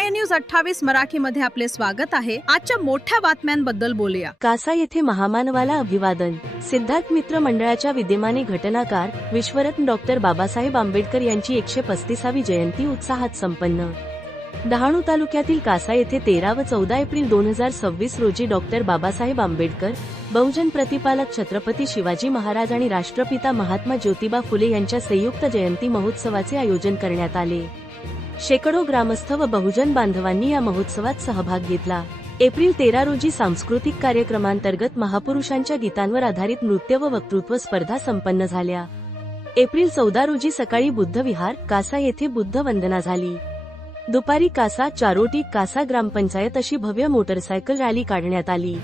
I news 28 मराठीमध्ये आपले स्वागत आहे। आजच्या मोठ्या बातम्यांबद्दल बोलूया। कासा येथे महामानवाला अभिवादन। सिद्धार्थ मित्र मंडळाच्या विद्यमाने घटनाकार विश्वरत्न डॉक्टर बाबासाहेब आंबेडकर यांची 135वी जयंती उत्साहात संपन्न। डहाणू तालुक्यातील कासा येथे 13 व 14 एप्रिल 2026 रोजी डॉक्टर बाबासाहेब आंबेडकर, बहुजन प्रतिपालक छत्रपती शिवाजी महाराज आणि राष्ट्रपिता महात्मा ज्योतिबा फुले यांच्या संयुक्त जयंती महोत्सवाचे आयोजन करण्यात आले। शेकडो ग्रामस्थ व बहुजन बांधवांनी या महोत्सवात सहभाग घेतला। एप्रिल 13 रोजी सांस्कृतिक कार्यक्रमांतर्गत महापुरुषांच्या गीतांवर आधारित नृत्य व वक्तृत्व स्पर्धा संपन्न झाल्या। एप्रिल 14 रोजी सकाळी बुद्ध विहार कासा येथे बुद्ध वंदना झाली। दुपारी कासा चारोटी कासा ग्रामपंचायत अशी भव्य मोटरसायकल रॅली काढण्यात आली।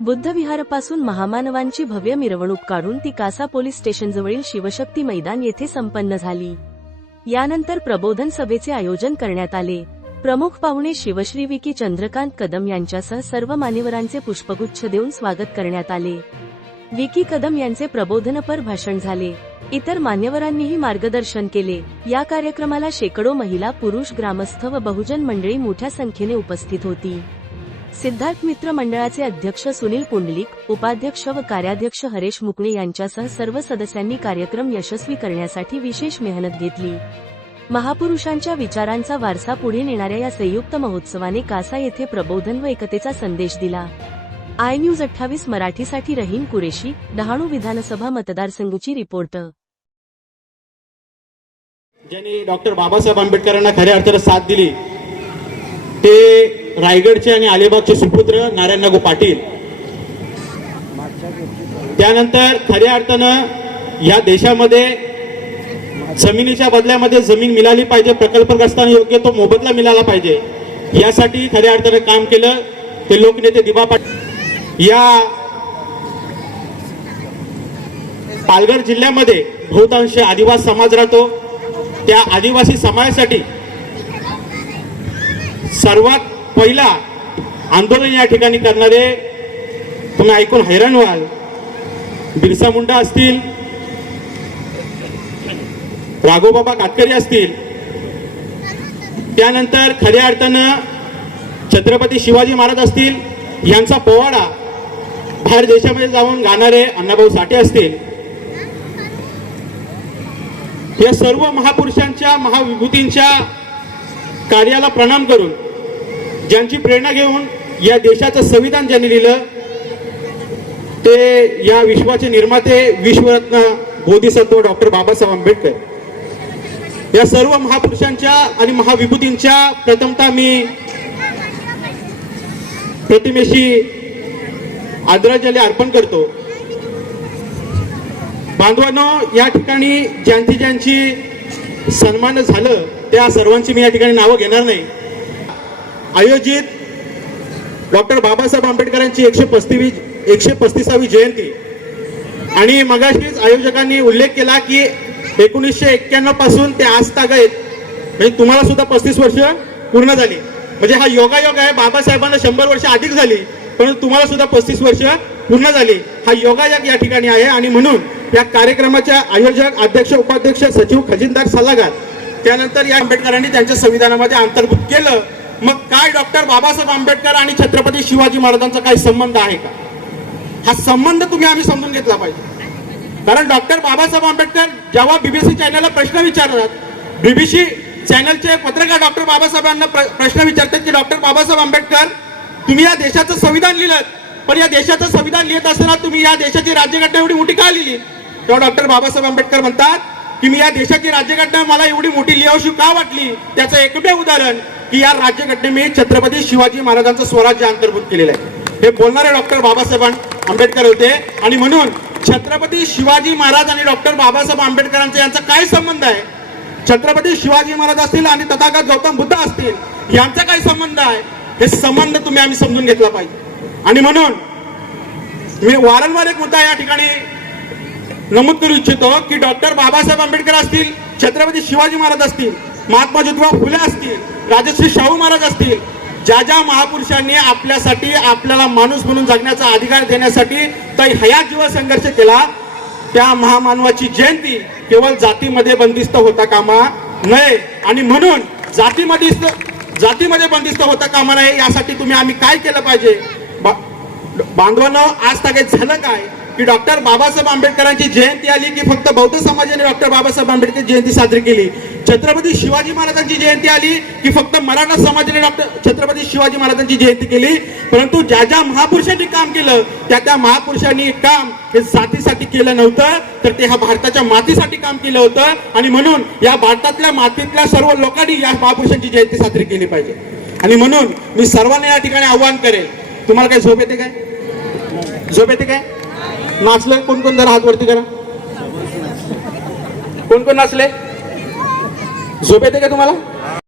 बुद्ध विहारापासून महामानवांची भव्य मिरवणूक काढून ती कासा पोलीस स्टेशनजवळील शिवशक्ती मैदान येथे संपन्न झाली। यानंतर प्रबोधन सभेचे आयोजन करण्यात आले। प्रमुख पाहुणे शिवश्री विकी चंद्रकांत कदम यांच्यासह सर्व मान्यवरांचे पुष्पगुच्छ देऊन स्वागत करण्यात आले। विकी कदम यांचे प्रबोधनपर भाषण झाले। इतर मान्यवरांनीही मार्गदर्शन केले। या कार्यक्रमाला शेकडो महिला, पुरुष, ग्रामस्थ व बहुजन मंडळी मोठ्या संख्येने उपस्थित होती। सिद्धार्थ मित्र मंडळाचे अध्यक्ष सुनील पुंडलिक, उपाध्यक्ष व कार्याध्यक्ष हरेश मुकणे यांच्यासह सर्व सदस्यांनी कार्यक्रम यशस्वी करण्यासाठी विशेष मेहनत घेतली। महापुरुषांच्या विचारांचा वारसा पुढे नेणाऱ्या या संयुक्त महोत्सवाने कासा येथे प्रबोधन व एकतेचा संदेश दिला। आय न्यूज 28 मराठीसाठी रहीम कुरेशी, डहाणू विधानसभा मतदारसंघची रिपोर्ट। ज्यांनी डॉक्टर बाबासाहेब आंबेडकरांना खऱ्या अर्थाने साथ दिली ते रायगडचे आणि अलिबागचे सुपुत्र नारायण नागू पाटील। त्यानंतर खऱ्या अर्थानं या देशामध्ये जमिनीच्या बदल्यामध्ये जमीन मिळाली पाहिजे, प्रकल्पग्रस्तांना योग्य तो मोबदला मिळाला पाहिजे, यासाठी खऱ्या अर्थानं काम केलं ते लोकनेते दिबा पाटील। या पालघर जिल्ह्यामध्ये बहुतांश आदिवासी समाज राहतो। त्या आदिवासी समाजासाठी सर्वात पहिला आंदोलन या ठिकाणी करणारे तुम्ही ऐकून हैराण व्हाल, बिरसा मुंडा असतील, राघोबाबा कातकरी असतील, त्यानंतर खऱ्या अर्थानं छत्रपती शिवाजी महाराज असतील, यांचा पोवाडा बाहेर देशामध्ये जाऊन गाणारे अण्णाभाऊ साठे असतील। या सर्व महापुरुषांच्या, महाविभूतींच्या कार्याला प्रणाम करून, ज्यांची प्रेरणा घेऊन या देशाचं संविधान ज्यांनी लिहिलं ते या विश्वाचे निर्माते विश्वरत्न बोधिसत्व डॉक्टर बाबासाहेब आंबेडकर। या सर्व महापुरुषांच्या आणि महाविभूतींच्या प्रथमतः मी प्रतिमेशी आदरांजली अर्पण करतो। बांधवांनो, या ठिकाणी ज्यांची सन्मान झालं त्या सर्वांची मी या ठिकाणी नावं घेणार नाही। आयोजित डॉक्टर बाबासाहेब आंबेडकरांची 135वी जयंती आणि मगाशीच आयोजकांनी उल्लेख केला की 1991 पासून ते आज तागत म्हणजे तुम्हाला सुद्धा 35 वर्ष पूर्ण झाली। म्हणजे हा योगायोग आहे। बाबासाहेबांना 100 वर्ष अधिक झाली, परंतु तुम्हाला सुद्धा 35 वर्ष पूर्ण झाली। हा योगायोग या ठिकाणी आहे आणि म्हणून या कार्यक्रमाच्या आयोजक, अध्यक्ष, उपाध्यक्ष, सचिव, खजिनदार, सल्लागार, त्यानंतर या आंबेडकरांनी त्यांच्या संविधानामध्ये अंतर्भूत केलं। मग काय डॉक्टर बाबासाहेब आंबेडकर आणि छत्रपती शिवाजी महाराजांचा काही संबंध आहे का? हा संबंध आम्ही समजून घेतला पाहिजे। कारण डॉक्टर बाबासाहेब आंबेडकर जेव्हा बीबीसी चॅनलला प्रश्न विचारतात, बीबीसी चॅनलचे पत्रकार डॉक्टर बाबासाहेबांना प्रश्न विचारतात की डॉक्टर बाबासाहेब आंबेडकर, तुम्ही या देशाचं संविधान लिहिलं, पण या देशाचं संविधान लिहित असताना तुम्ही या देशाची राज्यघटना एवढी मोठी का लिहिली? तेव्हा डॉक्टर बाबासाहेब आंबेडकर म्हणतात की मी या देशाची राज्यघटना मला एवढी मोठी लिहावीशी का वाटली, त्याचं एकमेव उदाहरण की या राज्यघटनेने छत्रपती शिवाजी महाराजांचं स्वराज्य अंतर्भूत केलेलं आहे। हे बोलणारे डॉक्टर बाबासाहेब आंबेडकर होते। आणि म्हणून छत्रपती शिवाजी महाराज आणि डॉक्टर बाबासाहेब आंबेडकरांचा यांचा काय संबंध आहे? छत्रपती शिवाजी महाराज असतील आणि तथागत गौतम बुद्ध असतील, यांचा काय संबंध आहे? हे संबंध आम्ही समजून घेतला पाहिजे। आणि म्हणून मी वारंवार एक मुद्दा या ठिकाणी नमूद करू इच्छितो की डॉक्टर बाबासाहेब आंबेडकर असतील, छत्रपती शिवाजी महाराज असतील, महात्मा ज्योतिबा फुले असतील, राजश्री शाहू महाराज असतील, ज्या ज्या महापुरुषांनी आपल्यासाठी, आपल्याला माणूस म्हणून जगण्याचा अधिकार देण्यासाठी काही हयात जीवन संघर्ष केला, त्या महामानवाची जयंती केवळ जातीमध्ये बंदिस्त होता कामा नये। आणि म्हणून जातीमध्ये जातीमध्ये बंदिस्त होता कामा नये, यासाठी आम्ही काय केलं पाहिजे? बांधवांनो, आज तागेत झालं काय की डॉक्टर बाबासाहेब आंबेडकरांची जयंती आली की फक्त बौद्ध समाजाने डॉक्टर बाबासाहेब आंबेडकर जयंती साजरी केली. छत्रपती शिवाजी महाराजांची जयंती आली की फक्त मराठा समाजाने छत्रपती शिवाजी महाराजांची जयंती केली. परंतु ज्या ज्या महापुरुषांनी काम केलं त्या महापुरुषांनी काम हे जातीसाठी केलं नव्हतं, तर ते ह्या भारताच्या मातीसाठी काम केलं होतं. आणि म्हणून या भारतातल्या मातीतल्या सर्व लोकांनी या महापुरुषांची जयंती साजरी केली पाहिजे. आणि म्हणून मी सर्वांना या ठिकाणी आव्हान करेल, तुम्हाला काय झोप येते काय? झोप येते काय? नाचलं कोण कोण? जरा हात वरती करा. कोण कोण नाचले? झोप येते का तुम्हाला?